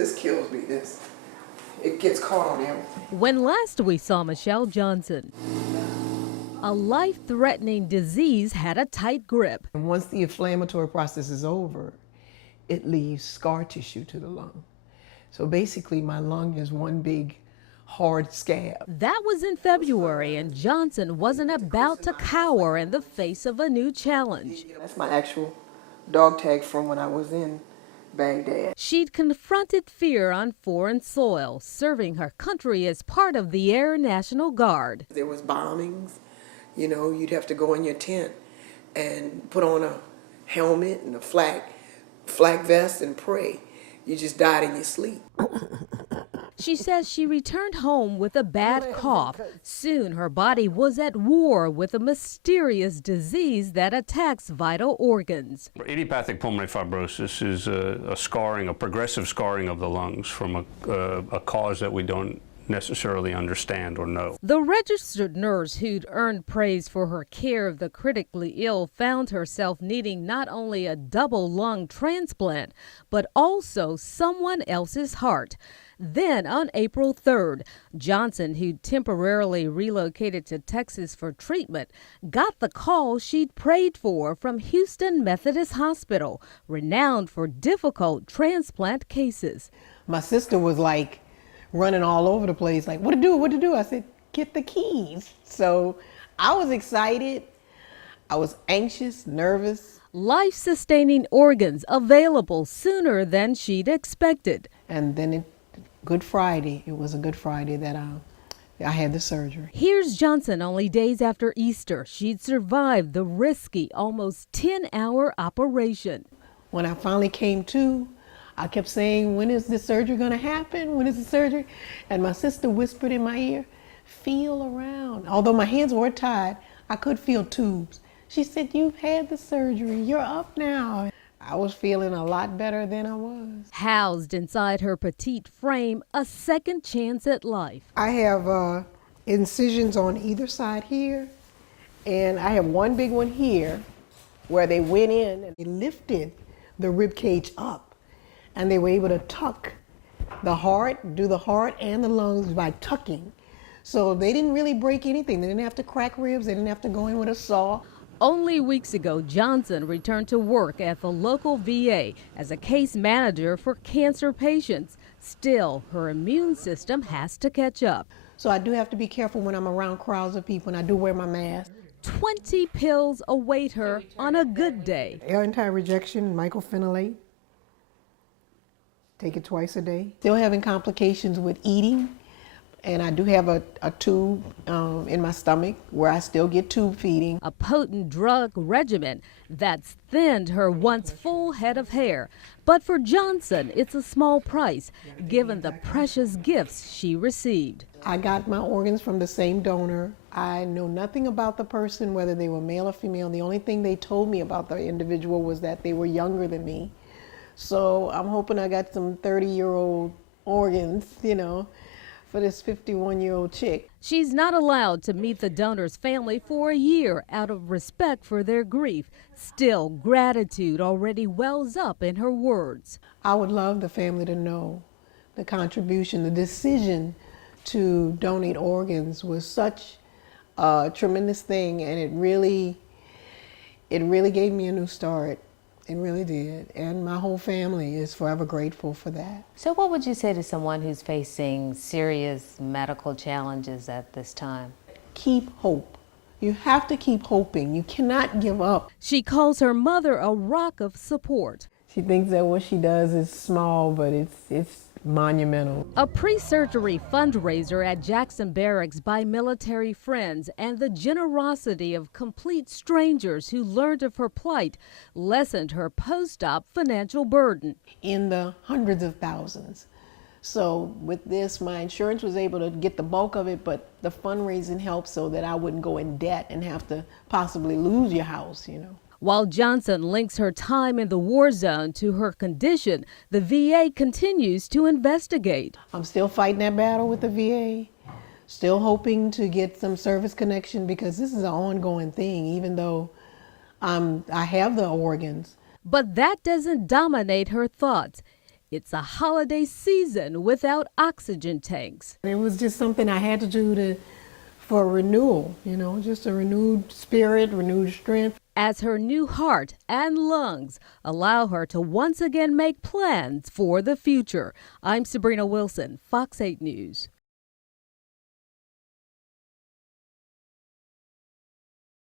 This kills me, it gets caught on him. When last we saw Michelle Johnson, a life-threatening disease had a tight grip. And once the inflammatory process is over, it leaves scar tissue to the lung. So basically my lung is one big hard scab. That was in February, and Johnson wasn't about to cower in the face of a new challenge. That's my actual dog tag from when I was in Baghdad. She'd confronted fear on foreign soil, serving her country as part of the Air National Guard. There was bombings, you know, you'd have to go in your tent and put on a helmet and a flak vest and pray. You just died in your sleep. She says she returned home with a bad cough. Soon her body was at war with a mysterious disease that attacks vital organs. Idiopathic pulmonary fibrosis is a scarring, a progressive scarring of the lungs from a cause that we don't necessarily understand or know. The registered nurse who'd earned praise for her care of the critically ill found herself needing not only a double lung transplant, but also someone else's heart. Then, on April 3rd, Johnson, who'd temporarily relocated to Texas for treatment, got the call she'd prayed for from Houston Methodist Hospital, renowned for difficult transplant cases. My sister was like running all over the place, like, what to do? I said, get the keys. So I was excited. I was anxious, nervous. Life-sustaining organs available sooner than she'd expected. And then it was a Good Friday that I had the surgery. Here's Johnson only days after Easter. She'd survived the risky, almost 10-hour operation. When I finally came to, I kept saying, when is the surgery going to happen? When is the surgery? And my sister whispered in my ear, feel around. Although my hands were tied, I could feel tubes. She said, you've had the surgery. You're up now. I was feeling a lot better than I was. Housed inside her petite frame, a second chance at life. I have incisions on either side here, and I have one big one here where they went in and they lifted the rib cage up, and they were able to tuck the heart, do the heart and the lungs by tucking. So they didn't really break anything. They didn't have to crack ribs. They didn't have to go in with a saw. Only weeks ago, Johnson returned to work at the local VA as a case manager for cancer patients. Still, her immune system has to catch up. So I do have to be careful when I'm around crowds of people, and I do wear my mask. 20 pills await her on a good day. Anti-rejection, mycophenolate. Take it twice a day. Still having complications with eating. And I do have a tube in my stomach where I still get tube feeding. A potent drug regimen that's thinned her once full head of hair. But for Johnson, it's a small price, given the precious gifts she received. I got my organs from the same donor. I know nothing about the person, whether they were male or female. The only thing they told me about the individual was that they were younger than me. So I'm hoping I got some 30-year-old organs, you know, for this 51-year-old chick. She's not allowed to meet the donor's family for a year out of respect for their grief. Still, gratitude already wells up in her words. I would love the family to know the contribution, the decision to donate organs was such a tremendous thing, and it really gave me a new start. It really did, and my whole family is forever grateful for that. So what would you say to someone who's facing serious medical challenges at this time? Keep hope. You have to keep hoping. You cannot give up. She calls her mother a rock of support. She thinks that what she does is small, but it's monumental. A pre-surgery fundraiser at Jackson Barracks by military friends and the generosity of complete strangers who learned of her plight lessened her post-op financial burden. In the hundreds of thousands. So with this, my insurance was able to get the bulk of it, but the fundraising helped so that I wouldn't go in debt and have to possibly lose your house, you know. While Johnson links her time in the war zone to her condition, the VA continues to investigate. I'm still fighting that battle with the VA, still hoping to get some service connection because this is an ongoing thing, even though I have the organs. But that doesn't dominate her thoughts. It's a holiday season without oxygen tanks. It was just something I had to do for renewal, just a renewed spirit, renewed strength. As her new heart and lungs allow her to once again make plans for the future. I'm Sabrina Wilson, Fox 8 News.